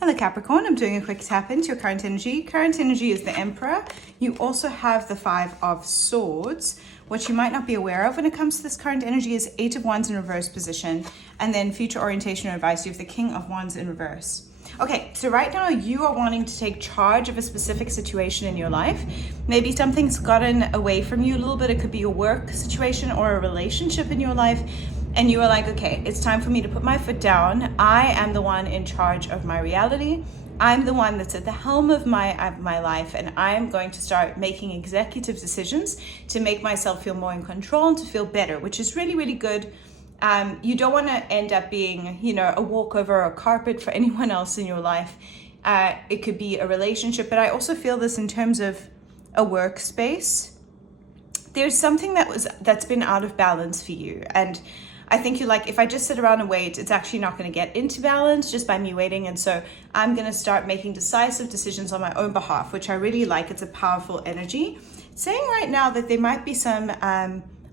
Hello Capricorn, I'm doing a quick tap into your current energy. Current energy is the Emperor. You also have the Five of Swords. What you might not be aware of when it comes to this current energy is Eight of Wands in reverse position, and then future orientation or advice, you have the King of Wands in reverse. Okay, so right now you are wanting to take charge of a specific situation in your life. Maybe something's gotten away from you a little bit. It could be a work situation or a relationship in your life. And you are like, okay, it's time for me to put my foot down. I am the one in charge of my reality. I'm the one that's at the helm of my life, and I'm going to start making executive decisions to make myself feel more in control and to feel better, which is really, really good. You don't want to end up being, a walkover or a carpet for anyone else in your life. It could be a relationship, but I also feel this in terms of a workspace. There's something that's been out of balance for you, and I think you're like, if I just sit around and wait, it's actually not going to get into balance just by me waiting. And so I'm going to start making decisive decisions on my own behalf, which I really like. It's a powerful energy. Saying right now that there might be some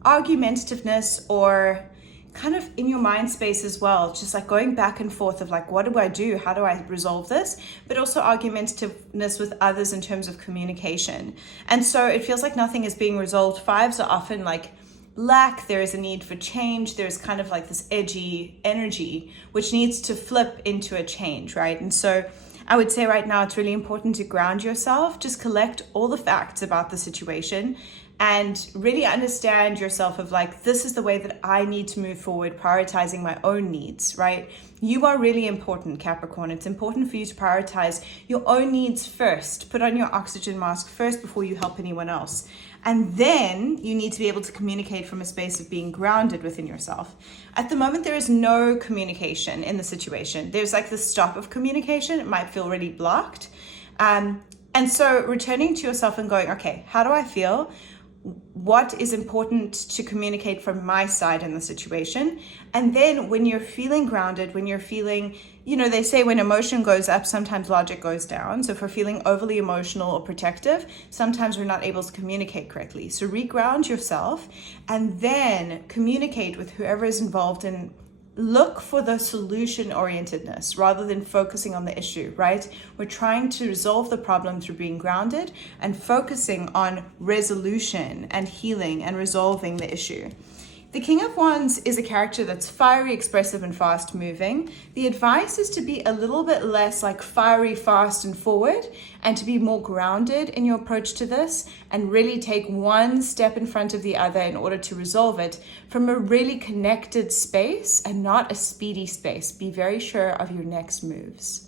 argumentativeness or kind of in your mind space as well, just like going back and forth of like, what do I do? How do I resolve this? But also argumentativeness with others in terms of communication. And so it feels like nothing is being resolved. Fives are often like lack, there is a need for change, there's kind of like this edgy energy which needs to flip into a change, right? And so I would say right now it's really important to ground yourself, just collect all the facts about the situation and really understand yourself of like, this is the way that I need to move forward, prioritizing my own needs, right? You are really important, Capricorn. It's important for you to prioritize your own needs first. Put on your oxygen mask first before you help anyone else. And then you need to be able to communicate from a space of being grounded within yourself. At the moment, there is no communication in the situation. There's like the stop of communication. It might feel really blocked. And so returning to yourself and going, okay, how do I feel? What is important to communicate from my side in the situation? And then when you're feeling grounded, when you're feeling, they say when emotion goes up, sometimes logic goes down. So if we're feeling overly emotional or protective, sometimes we're not able to communicate correctly. So reground yourself and then communicate with whoever is involved and look for the solution orientedness rather than focusing on the issue, right? We're trying to resolve the problem through being grounded and focusing on resolution and healing and resolving the issue. The King of Wands is a character that's fiery, expressive, and fast moving. The advice is to be a little bit less like fiery, fast, and forward, and to be more grounded in your approach to this and really take one step in front of the other in order to resolve it from a really connected space and not a speedy space. Be very sure of your next moves.